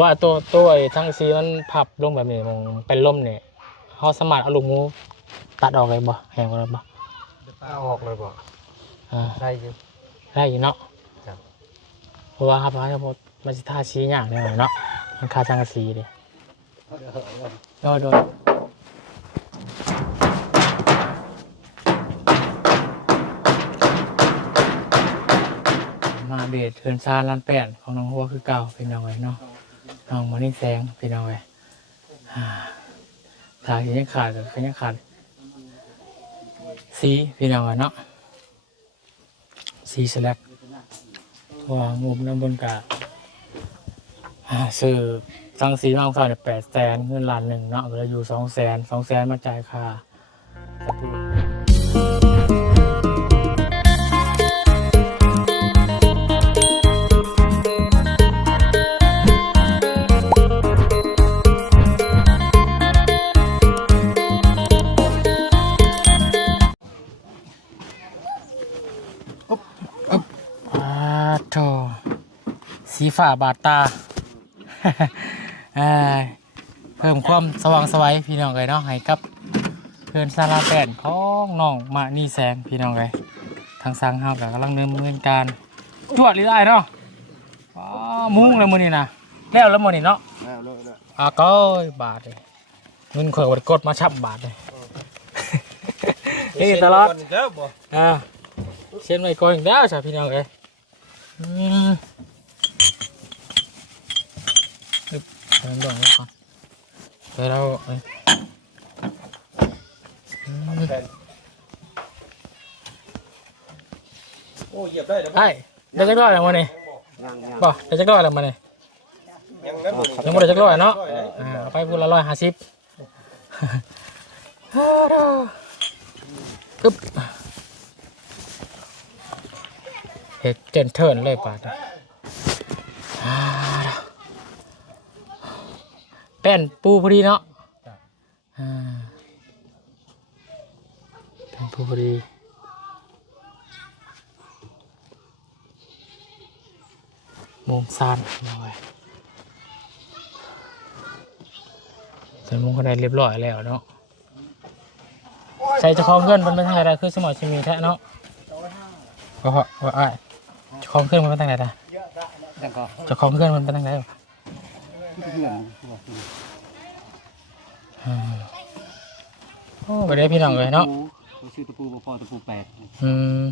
ว่าตัวตัวไอ้ทั้งซีมันพับลงแบบนี้มันเป็นล่มเนี่ยเขาสามารถเอาลูกงูตัดออกเลยบ่แหงกันเลยบ่เอาออกเลยบ่อ่าได้อยู่ได้อยู่เนาะครับเพราะว่าครับเพราะว่ามันจะทาชี้อย่างเนี่ยเนาะมันคาจังกะสีเลยโดยโดยมาเบสเทินซานล้านแปดของน้องหัวคือเก่าเป็นเอาไว้เนาะ น้องมันนี่แสงเป็นเอาไว้อ่าทางยังขาดก็ยังขาดสีเป็นเอาไว้เนาะสีสแลกว่างุมน้ำบนกาซื้อสังสีมาของเขาเนี่ยแปดแสนเงินล้านหนึ่งเนาะเหลืออยู่สองแสนสองแสนมาจ่ายค่าสปู สีฝ่าบาดตา อ่าเพิ่มความสว่างไสวัยพี่น้องเลยเนาะให้กับเพื่อนซาลาแปนของน้องมานี่แสงพี่น้องเลยทางสร้างห้ากับกำลังดำเนินการจวดหรือได้เนาะอ๋อมุ้งเลยมือนี่นะแล้วแล้วมือนี่เนาะแล้วแล้วแล้วอะก็บาทเลยเงินข่อยกดกดมาชับบาทเลยนี่ตลอดแล้วบ่อ่าเชียนไว้ก่อนอีกแล้วจ้ะพี่น้องเอ้ยอืมอึ๊บ เอาน้ำดองไว้ก่อนเดี๋ยวเราเอ้ยอืมโอ้เหยียบได้แล้วไอ้ได้จักรอยแล้วมาเนี่ย ยังยังบ่ได้จักรอยแล้วมาเนี่ยยังนั้นบ่ยังไม่ได้จักรอยเนาะ อ่าเอาไปพูดละร้อยห้าสิบฮ่าดาอึ๊บเห็ดเจนเทิร์นเลยป่าดนี้ฮ่าดา แป้นปูพอดีเนาะอ่าแป้นปูพอดีโมงซานเอาไว้แต่โมงคนใดเรียบร้อยแล้วเนาะใส่เจะคล้าของเพื่อนมันเป็นทางไหนคือสมอชิมีแท้เนาะก็เพราะว่าอ้ายเจะคล้าของเพื่อนมันเป็นทางไหนล่ะยังก็เจะคล้าของเพื่อนมันเป็นทางไหนวะเงินอืม โอ้ไปได้พี่น้องเลยเนาะชื่อตะปูบ่พอตะปูแปดอืม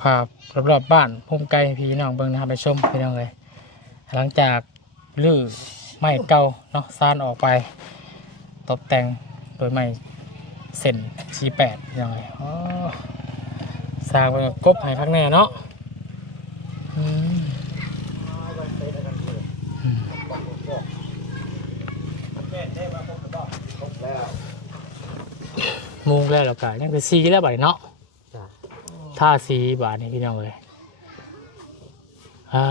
ภาพรอบๆบ้านพุ่มไก่พี่น้องเบิ่งนะครับไปชมพี่น้องเลย หลังจากลื้อไม้เก่าเนาะซานออกไป ตกแต่งโดยไม้เส้นชีแปดพี่น้องเลยอ๋อสร้างไปกบให้ข้างแน่เนาะอืมอืม แล้ว มุงแล้วแล้วก็ยังเป็นสีแล้วบาดนี้เนาะจ้ะท่าสีบาทนี่พี่น้องเลยอ่า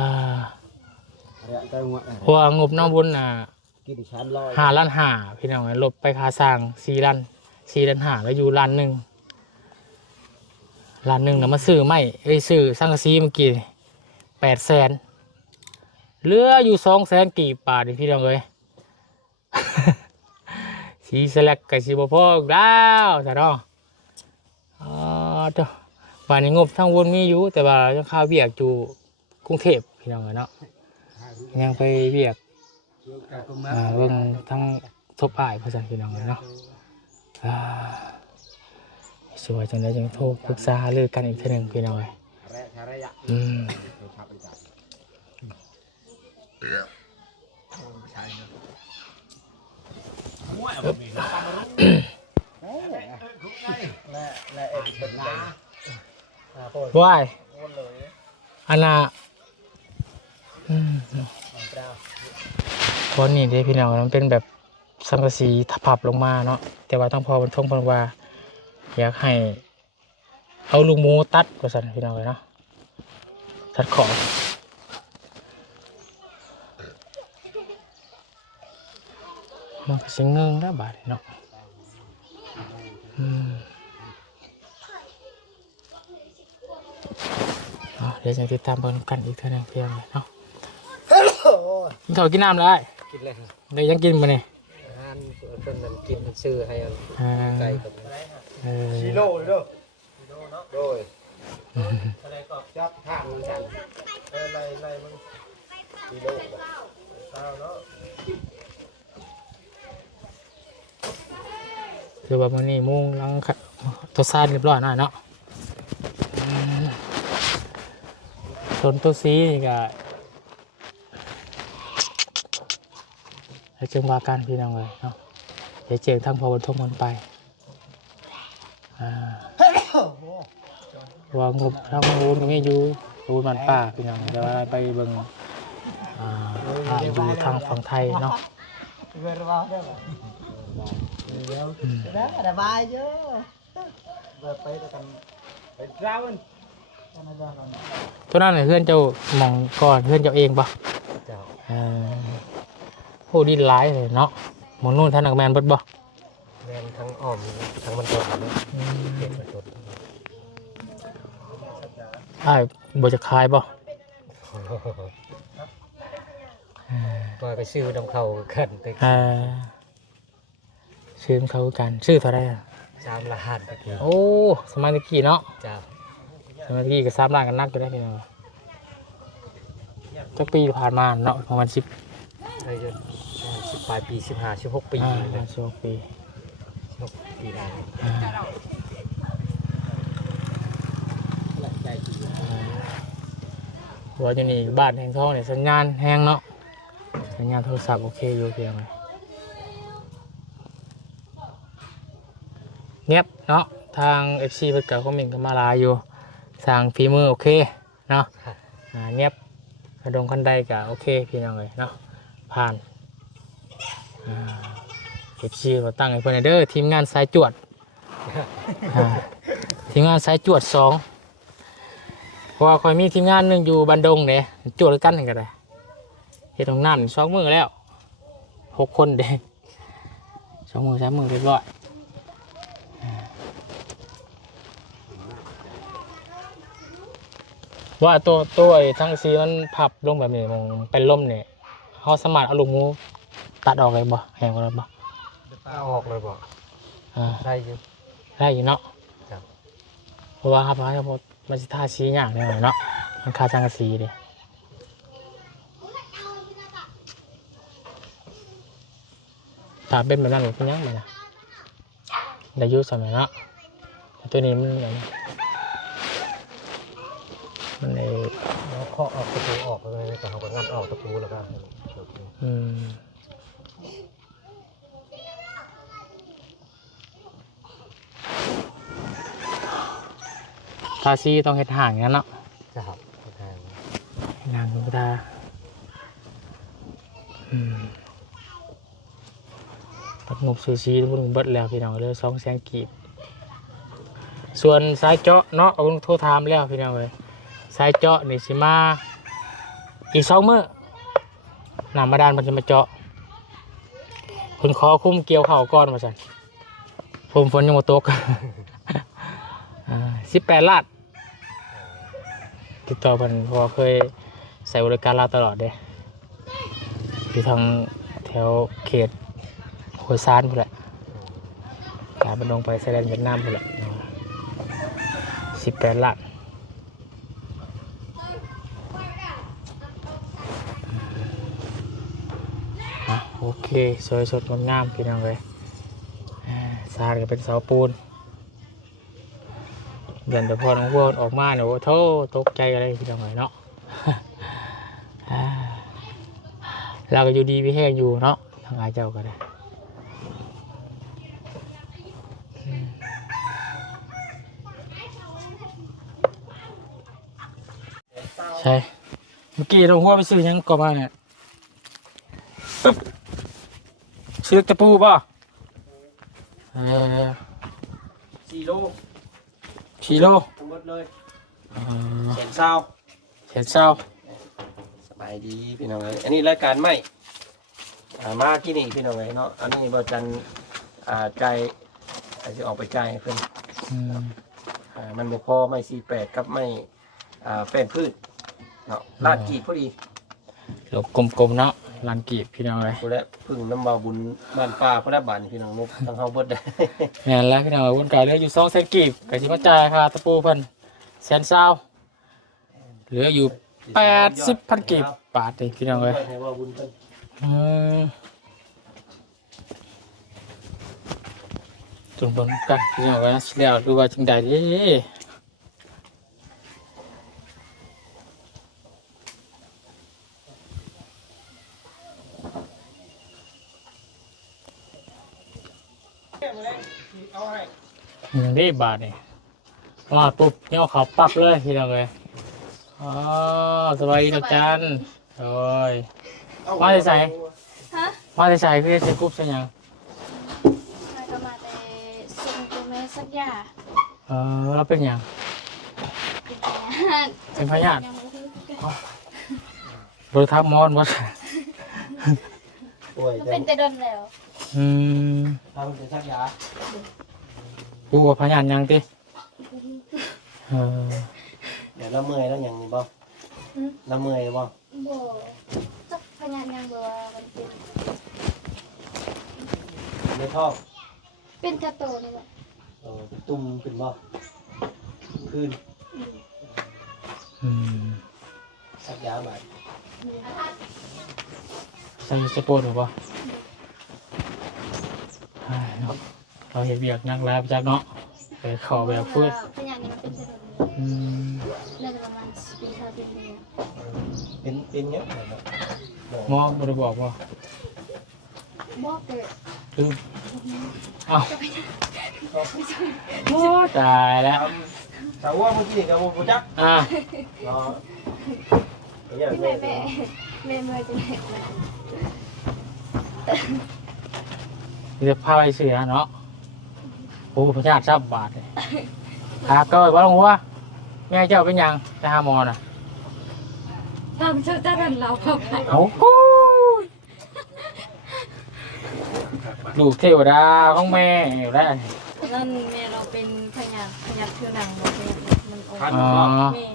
เรียกได้หัวเพราะว่างบน้องบุญน่ะกินดิฉันลอยห้าล้านห้าพี่น้องเลยลบไปค่าสร้างสี่ล้านสี่ล้านห้าแล้วอยู่ล้านหนึ่งล้านหนึ่งนะมาซื้อไม่ไอ้ยซื้อสังกะสีเมื่อกี้แปดแสนเหลืออยู่สองแสนกี่บาทนี่พี่น้องเลย สีสแลกกับสีบพออีกแล้วแต่เนาะอ๋อเจ้าวันนี้งบทั้งวนมีอยู่แต่ว่ายังค่าเบียกอยู่กรุงเทพพี่น้องเลยเนาะยังไปเบียกอ่าเบิ่งทั้งทบอ้ายภาษาพี่น้องเลยเนาะอ่าสวยจังเลยจังโทรปรึกษาหารือกันอีกทีหนึ่งพี่น้องเลยอืม ว้ายอันน่ะอืมเพราะนี่เด้พี่น้องมันเป็นแบบสังกะสีทับลงมาเนาะแต่ว่าต้องพอบรรทงพนว่า อยากให้ เอาลูกหมูตัดกว่าสันพี่น้องเลยเนาะตัดขอบ มันก็สิเงิงแล้วบาดนี้เนาะอืมเอาเดี๋ยวจะติดตามเบิ่งกันอีกเท่านึงเพียงเลยเนาะกินข้าวกินน้ำได้กินเลยได้ยังกินมาเนี่ยอาหารเพิ่นนั่นกินมันซื้อให้อันอ่าไก่กับเออชิโร่เลยเด้อชิโร่เนาะโดยอะไรก็จับทางมันกันเออไล่ไล่มันชิโร่เช้าเนาะ คือว่ามันนี่มุ่งหลังค่ะตัวซานเรียบร้อยหน่อยเนาะส่วนตัวซีนี่ก็จึงว่ากันพี่น้องเลยเนาะเดี๋ยวเจอทั้งพอบนทงมันไปวางงบทั้งมูลก็ไม่อยู่รูนมันป่าพี่น้องเดี๋ยวอะไรไปเบิ่งอ่าอยู่ทางฝั่งไทยเนาะ เวลาได้ป่ะเดี๋ยวเดี๋ยวระบายเยอะไปแต่กันนตัวนั้นเนี่ยเพื่อนเจ้าหมองก่อนเพื่อนเจ้าเองปะเจ้าเออโหดินร้ายเลยเนาะหมองนู่นท่านนักแมนเบดบ่แมนทั้งอ้อมทั้งมันตกเลยเก็บมาตกอ้ายบ่จะคายบ่ปล่อยไปซื้อน้ำเขาขึ้นไปเออ ชื่อเขาคือกันชื่อเท่าไหรอะสามล้านตะกี้โอ้สมัยตะกี้เนาะเจ้าสมัยตะกี้ก็สามล้านกันนักอยู่ได้พี่น้องจักปีผ่านมาเนาะประมาณสิบได้จนสิบปลายปีสิบห้าสิบหกปีอ่าเลยสิบหกปีสิบหกปีได้อ่าหัวอยู่นี่บ้านแห่งทองเนี่ยสัญญาณแห้งเนาะสัญญาณโทรศัพท์โอเคอยู่เพียงเลย เงียบเนาะทาง FC เพิ่นก็คอมเมนต์กันมาหลายอยู่สั่งฝีมือโอเคเนาะอ่าเงียบกระดงคันใดก็โอเคพี่น้องเลยเนาะผ่านอ่า FC ก็ตั้งให้เพิ่นให้เด้อทีมงานสายจวดอ่าทีมงานสายจวดสองเพราะว่าคอยมีทีมงานหนึ่งอยู่บันดงเนี่ยจวดด้วยกันนี่ก็ได้เฮ็ดตรงนั้นสองมือแล้วหกคนเด้สองมือสามมือเรียบร้อย ว่าตัวตัวไอ้ทั้งซีมันพับลงแบบนี้มันเป็นล่มเนี่ยเขาสามารถเอาลูกหมูตัดออกเลยบ่แหงเลยบ่เอาออกเลยบอกอ่าได้อยังได้อยู่เนาะครับ เพราะว่าครับเพราะว่ามันจะท่าชี้อย่างเนี่ยเนาะมันคาจังกะสีเดิถ้าเป็นแบบนั้นเป็นยังไงนะได้อยุสมัยเนาะแต่ตัวนี้มัน เหมือนมันในเอาเคาะออกตะปูออกเลยแต่เขาก็งัดออกตะปูแล้วก็อืมทาซีต้องเห็ดห่างงนั้นเนาะจะหับทางนางธรรมดาอืมตัดงบซูซีทุกคนเบิดแล้วพี่น้องเลยสองแสนกีบส่วนสายเจาะเนาะเอาโทรถามแล้วพี่น้องเลย สายเจาะนี่สิมาอีกสองมื้อหนามาดานมันจะมาเจาะคุณขอคุ้มเกี่ยวเข่าก่อนมาสั่นผมฝนยังมาตกสิบแปดลาดติดต่อมันพราะว่าเคยใส่บริการเราตลอดเด้อยู่ทางแถวเขตโฮซานพุ่นแหละการบันดงไปไซแลนด์เวียดนามพุ่นแหละสิบแปดลาน โอเค สวยสดงดงามพี่น้องเลยอ่าซานก็เป็นเสาปูนเดินแต่พอน้องพวกออกมาเนี่ยโอ้โทตกใจอะไรพี่น้องหน่อยเนาะเราก็อยู่ดีพี่แห้งอยู่เนาะทางอาเจ้าก็ได้ใช่เมื่อกี้เราหัวไปซื้อยังก่อนมาเนี่ย ซื้อตะปูป่ะเออสี่โลชิโลทั้งหมดเลยเออแสนเศร้าเห็นเศร้าสบายดีพี่น้องเลยอันนี้รายการใหม่อ่ามาที่นี่พี่น้องเลยเนาะอันนี้บอจันอ่าใจอาจจะออกไปใจายให้เพื่อนอืมอ่ามันบ่พอไม่สี่แปดกับไม่อ่าแป้นพืชเนาะลาดกีบพอดีหลบกลมๆเนาะ ลันกีบพี่น้องเลยผู้และพึ่งน้ำบาบุญบ้านป้าผู้และบ้านพี่น้องมุกทั้งเฮาเบิดได้แม่นแล้วพี่น้องวนกายเหลืออยู่สองแสนกีบกะสิมาจ่ายค่าตะปูเพิ่นแสนเศร้าเหลืออยู่แปดสิบพันกีบบาทเองพี่น้องเลยให้ว่าบุญเพิ่นอืมจนบนกันพี่น้องเลยสิแล้วดูว่าจังใดเดี เอาให้ ห นึ่งได้บาทนี่มาปุ๊บเนี่ยเขาปั๊บเลยพี่น้องเลยอ๋อสบายดีดอกจันโอ้ยมาแต่ไสฮะมาจะใส่พี่จะกรุ๊บใช่ยังมาก็มาแต่ส่งตัวแม่สักอย่างเออเราเป็นหยังเป็นพยานเป็นพยานบริทับมอนวัดป่วยมันจะเป็นแต่ดนแล้วอืมทำเป็นสักยา กูว่าพยานยังติเออเดี๋ยวเราเมื่อยแล้วอย่างนี้บ่เราเมื่อยบ่บ่จักพยานยังบ่ว่ามันเป็นในท้องเป็นกระโตนี่แหละเออตุ่มขึ้นบ่ขึ้นอืมสักยาบาดใส่สปอร์ตหรือเปล่าเฮ้ยเนาะ เราเห็นเบียกนักแล้วจักเนาะไปขอแบบพูดพยานนี่มันเป็นแต่ดนอืมน่าจะประมาณ10ปี5ปีนี่เป็นเป็นเงี้ยเนาะหมอบริบอกว่าบ่เกิดลืมเอ้าโอ้ตายแล้วสาวว่าเมื่อกี้กับบุจักอะเนาะเนี่ยที่แม่แม่แม่แม่เมื่อจะไหนมาเดี๋ยวพาไปเสียเนาะ โอ้พระเจ้าทรัพย์บาทเลยหาเกิดว่าลงหัวแม่เจ้าเป็นหยังไปหาหมอน่ะทำเจ้าจ้ากันเราเข้าไปโอ้โหลูกเทวดาของแม่อยู่แล้วนั่นแม่เราเป็นพยานพยานคือหนังบ่เป็นมันออกคันอ๋อบ่แม่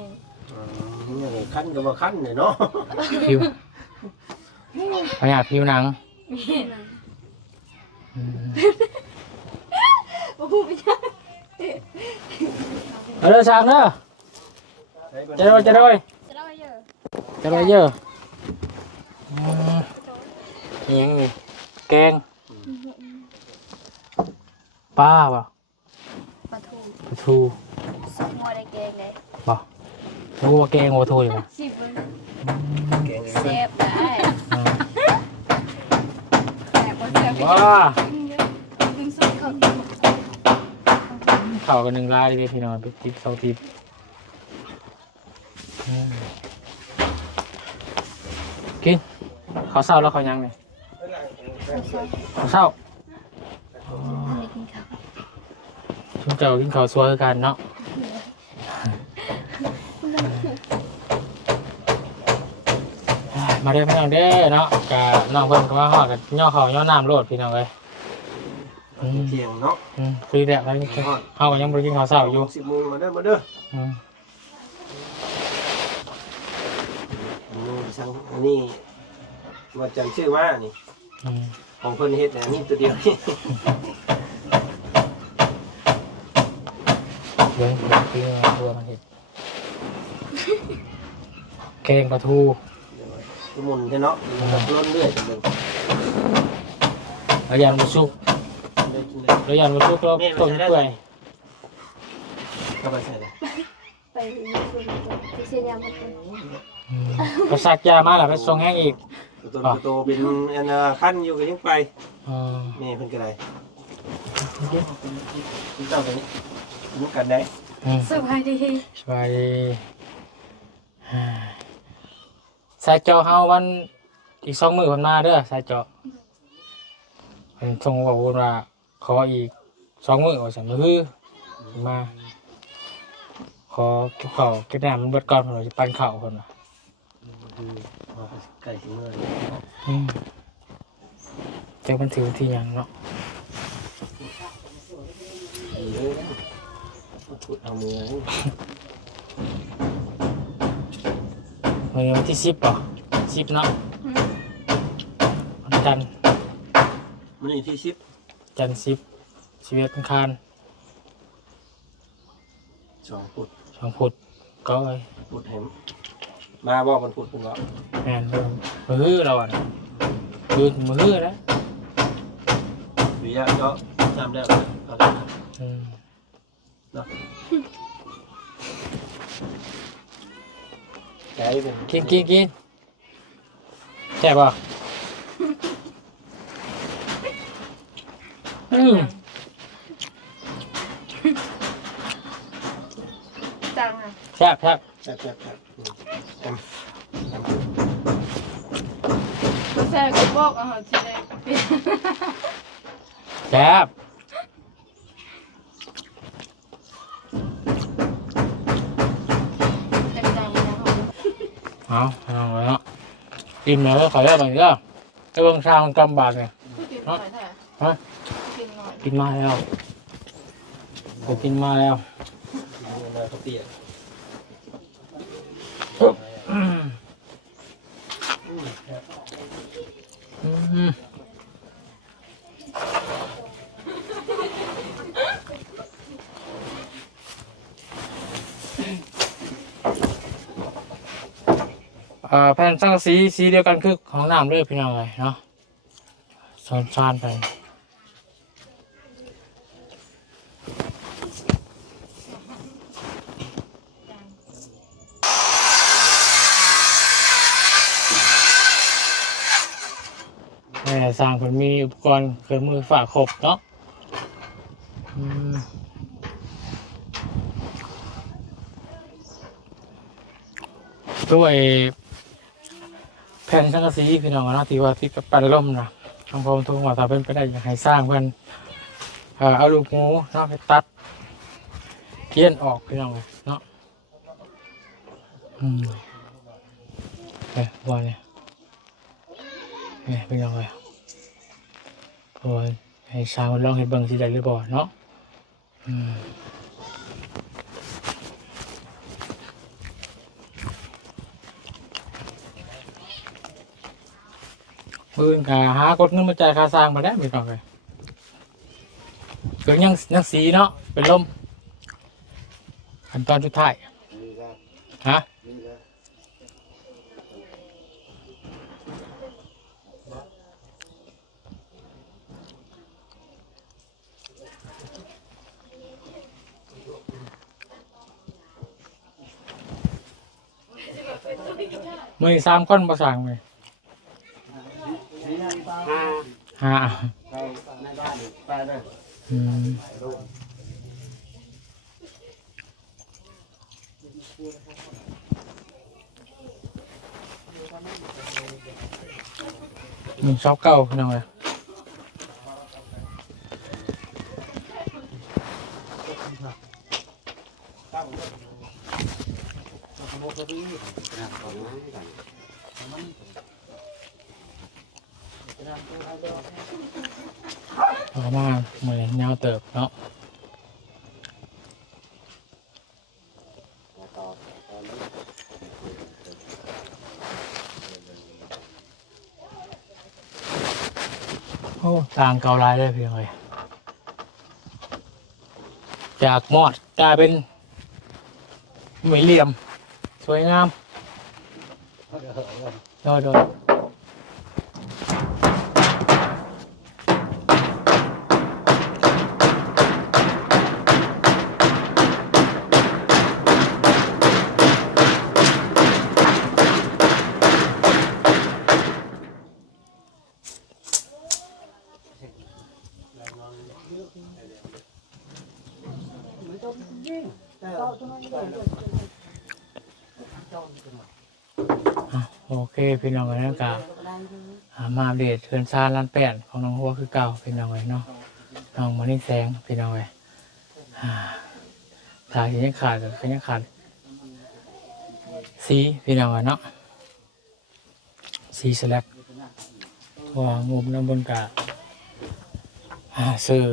อืมนี่คันก็ว่าคันเนี่ยเนาะผิวพยาธิผิวหนัง แม่ นั่นอืมบ่พูดไปจ้าเอาเด้อช้างเด้อจะโดยจะโดยจ เข่ากันหนึ่งลายเลยพี่น้องไปติดเสาติดอืมกินข้าวเศร้าแล้วข้ายังเนี่ยข้าวเศร้าไม่กินข้าวชุมเจ้ากินข้าวสวยกันเนาะมาเด้อพี่น้องเด้อเนาะกะน้องเพิ่นก็มาฮอดกันย่อข้าวย่อน้ำโลดพี่น้องเอ้ย เที่ยงเนาะอืมคือแบบนั้นเฮาก็ยังบ่ได้กินข้าวเช้าอยู่สิบโมงมาเด้อมาเด้ออืมอืมช่างอันนี้ว่าจันชื่อว่านี่อืมของเพิ่นเฮ็ดอันนี้ตัวเดียวนี่เบิ่งคือตัวมันเฮ็ดแกงปลาทูทุมุนใช่เนาะมันล้นเรื่อยจังเลยแล้วยันบ่สุก ได้กินเลยแล้วยันบ่สุกแล้วต้มเปื่อยเข้าไปใส่เลยไปมีสุดที่เสียยามมันเป็นอืมก็ซักยามาแล้วไปส่งแห้งอีกตัวโตโตเป็นอันน่ะขั้นอยู่ก็ยังไปอืมนี่เพิ่นก็ได้กินเจ้าตัวนี้นุกกันได้อืมสบายดีสบายดีอ่าสายเจอเฮาวันอีกสองมื้อเพิ่นมาเด้อสายเจอเพิ่นส่งบอกว่า ขออีกสองมื้อว่าซั่นมื้อมาขอเก็บข้าวเก็บน้ำมันเบิดก่อนเพิ่นว่าสิปั่นข้าวเพิ่นน่ะคือว่าไก่สิเมื่อยอืมแต่มันถือที่หยังเนาะดีเลยขุดเอามือมื้อนี้วันที่10ป่ะเสิบเนาะวันจันทร์มันนี่ที่สิบ จันทร์สิบชีวิตอังคารสองพุดสองพุธก็เอ้ยพุดเห็นมาบ่มันพุดคุณว่าแมนเบิ่งมือเราอะนะมือมือนะวิยะก็จำได้แล้วเอาได้นะอืมเนาะใจเป็นกินกินกินแซ่บป่ะ อืม จังอะแซ่บแซ่บแซ่บแซ่บแซ่บอืมแซ่บผู้ชายก็บอกอะเขาสิได้เปลี่ยนแซ่บจังจังนะเขาเอาเอาเลยเนาะกินแล้วก็ขอเยอะหน่อยเด้อไอ้เบิ่งชางกำบาดเนี่ยผู้กินหน่อยแท้ฮะ กินมาแล้วผมกินมาแล้วอ่าแผ่นสังกสีสีเดียวกันคือของน้ำเลยพี่น้องเลยเนาะซ้อนซานไป แม่สร้างคนมีอุปกรณ์เครื่องมือฝากครบเนาะด้วยแผ่นสังกะสีพี่น้องนะที่ว่าที่ปันล่มนะทางพมทุกว่าถ้าเป็นไปได้อยากให้สร้างเพื่อนเอาลูกหมูเนาะไปตัดเกี้ยนออกพี่น้องเนาะอืมเอ้ยว่าเนี่ย นี่ยเป็นยังไงโอ้ยให้สาวลองให้เบิ่งสิได้หรือบ่เนาะอืมมือนกาหากดเงินมาจ่ายค่าสร้างมาได้ไม่ต้องเลยเกิดยังยังสีเนาะเป็นลมขั้นตอนสุดท้ายฮะ มือสามคนประสางเลยหาไปในบ้านนี่ไปเลยอืมหนึ่งชอบเก้าพี่น้องเลย ต่อมาเหมือนแนวเติบเนาะโอ้ต่างเกาลายเลยพี่น้องเลยจากมอดกลายเป็นหมีเหลี่ยม สวยงาม โดย โอเคพี่น้องกันนะครับอ่ามาเดตเทือนซาล้านแปดของน้องหัวคือเก่าพี่น้องเลยเนาะน้องมานี่แสงพี่น้องเลยอ่าถ่ายยังขาดกับยังขาดสีพี่น้องเลยเนาะสีสลักว่ามุมน้ำบนกาซื้อ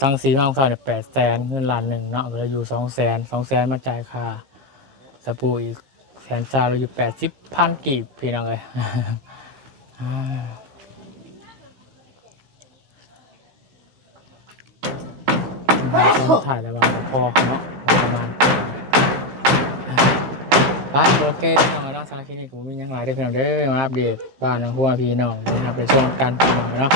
ทั้งสีน้องข้าวเนี่ยแปดแสนเงินล้านหนึ่งเนาะเหลืออยู่สองแสนสองแสนมาจ่ายค่าสปูอีก สนซาเราอยู่แปดสิบพันกีบพี่น้องเลยถ่ายแล้วว่าพอเนาะประมาณไปโอเคน้องเนาะสารคดีผมมียังหลายเด้พี่น้องเด้อมาอัปเดตบ้านน้องหัวพี่น้องนะครับไปช่วงกันพี่น้องเนาะ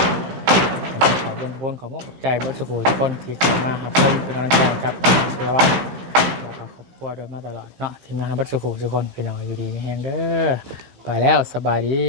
ขอบคุณบนขอบคุณใจบนสุขุทุกคนที่เข้ามาครับคนเป็นกำลังใจครับเชื่อว่าเราขอบครั วโดยมาตลอดเนาะทีมงานบัดสุขุทุกคนเป็นอย่าอยู่ดีไม่แห้งเด้อไปแล้วสบายดี